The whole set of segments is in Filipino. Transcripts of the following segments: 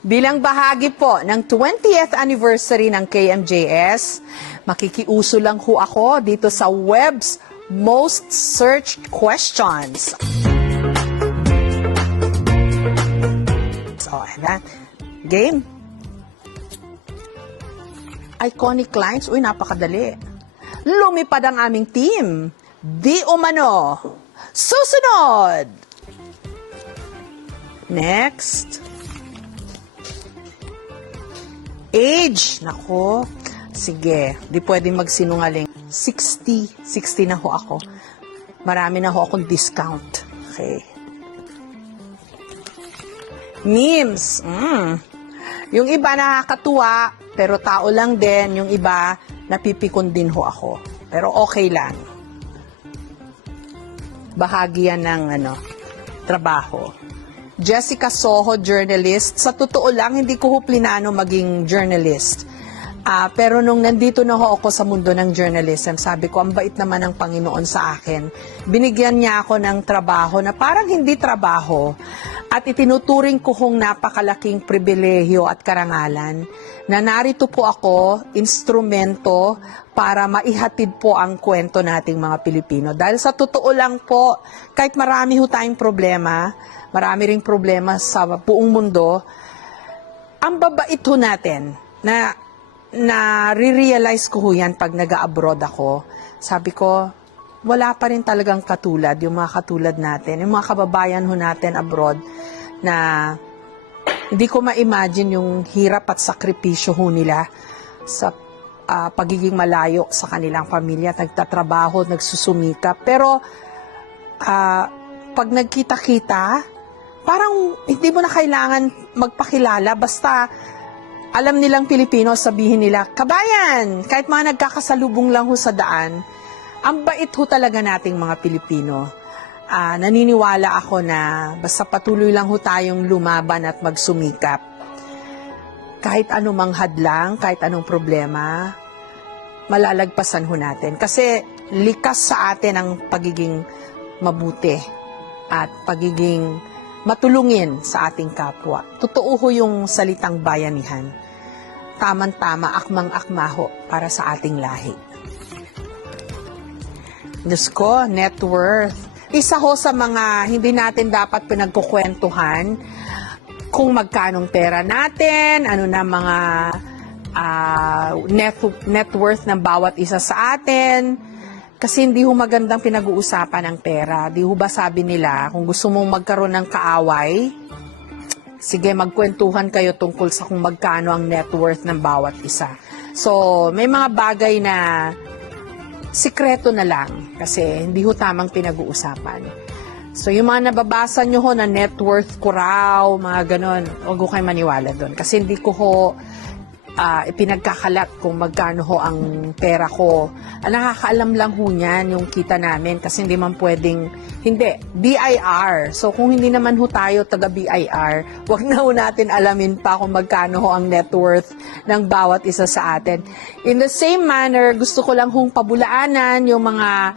Bilang bahagi po ng 20th anniversary ng KMJS, makikiuso lang ho ako dito sa web's most searched questions. So, ayan. Game. Iconic lines. Uy, napakadali. Lumipad ang aming team. Di umano. Susunod. Next. Age. Nako. Sige. Di pwedeng magsinungaling. 60 na ho ako. Marami na ho akong discount. Okay. Memes. Yung iba nakakatuwa, pero tao lang din. Yung iba, napipikon din ho ako. Pero okay lang. Bahagi yan ng trabaho. Jessica Soho, journalist. Sa totoo lang, hindi ko ho plinano maging journalist. Pero nung nandito na ho ako sa mundo ng journalism, sabi ko, ang bait naman ng Panginoon sa akin. Binigyan niya ako ng trabaho na parang hindi trabaho. At itinuturing ko hong napakalaking pribilehyo at karangalan na narito po ako, instrumento para maihatid po ang kwento nating mga Pilipino. Dahil sa totoo lang po, kahit marami ho tayong problema, marami ring problema sa buong mundo, ang babait ho natin na re-realize ko ho yan pag nag-abroad ako. Sabi ko, wala pa rin talagang katulad, yung mga katulad natin, yung mga kababayan ho natin abroad na hindi ko ma-imagine yung hirap at sakripisyo ho nila sa pagiging malayo sa kanilang pamilya, nagtatrabaho, nagsusumikap. Pero pag nagkita-kita, parang hindi mo na kailangan magpakilala, basta alam nilang Pilipino, sabihin nila, kabayan, kahit mga nagkakasalubong lang ho sa daan, ang bait ho talaga nating mga Pilipino. Naniniwala ako na basta patuloy lang ho tayong lumaban at magsumikap. Kahit anumang hadlang, kahit anong problema, malalagpasan ho natin. Kasi likas sa atin ang pagiging mabuti at pagiging matulungin sa ating kapwa. Totoo ho yung salitang bayanihan. Tamang-tama, akmang-akma ho para sa ating lahi. Diyos ko, net worth. Isa ho sa mga hindi natin dapat pinagkukwentuhan kung magkanong pera natin, ano na mga net worth ng bawat isa sa atin. Kasi hindi ho magandang pinag-uusapan ng pera. Di ho ba sabi nila, kung gusto mong magkaroon ng kaaway, sige, magkwentuhan kayo tungkol sa kung magkano ang net worth ng bawat isa. So, may mga bagay na sikreto na lang kasi hindi ho tamang pinag-uusapan. So, yung mga nababasa nyo ho na net worth ko raw, mga ganon, huwag ho kayo maniwala doon. Kasi hindi ko ho ipinagkakalat kung magkano ho ang pera ko. Nakakaalam lang ho niyan yung kita namin kasi hindi man pwedeng, hindi, BIR. So kung hindi naman ho tayo taga BIR, wag na ho natin alamin pa kung magkano ho ang net worth ng bawat isa sa atin. In the same manner, gusto ko lang hong pabulaanan yung mga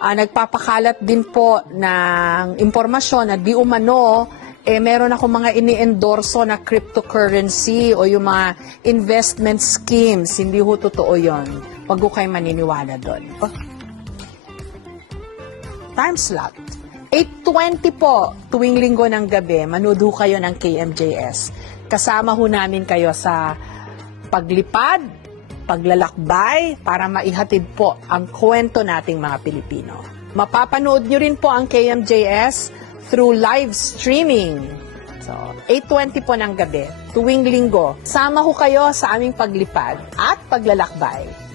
nagpapakalat din po ng impormasyon na di umano meron ako mga ini-endorso na cryptocurrency o yung mga investment schemes. Hindi ho totoo yun. Huwag ho kayo maniniwala doon. Time slot. 8:20 po, tuwing linggo ng gabi, manood ho kayo ng KMJS. Kasama ho namin kayo sa paglipad, paglalakbay, para maihatid po ang kwento nating mga Pilipino. Mapapanood nyo rin po ang KMJS through live streaming. So, 8:20 po ng gabi, tuwing linggo. Sama ho kayo sa aming paglipad at paglalakbay.